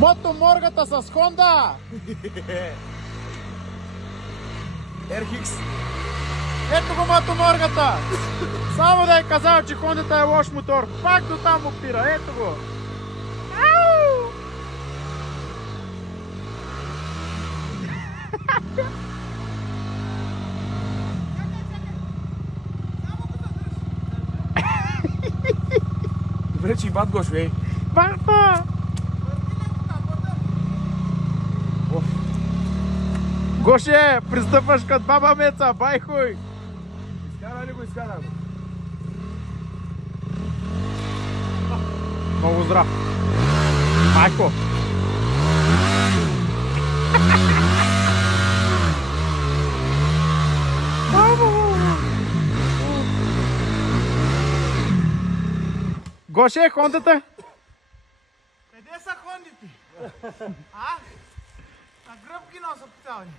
Мотоморгата с Хонда! RX. Ето го мотоморгата! Само да е казал, че Хондата е лош мотор. Пак до там опира, ето го! Ау! Добре, че и бат Гошо, ей. Бата! Гоше, пристъпваш като баба Меца, бай хуй! Изкара ли го, изкара го? Много здрав! Майко! Гоше, Хондата? Къде са хондите? А? На гръб ги носа по цял ден.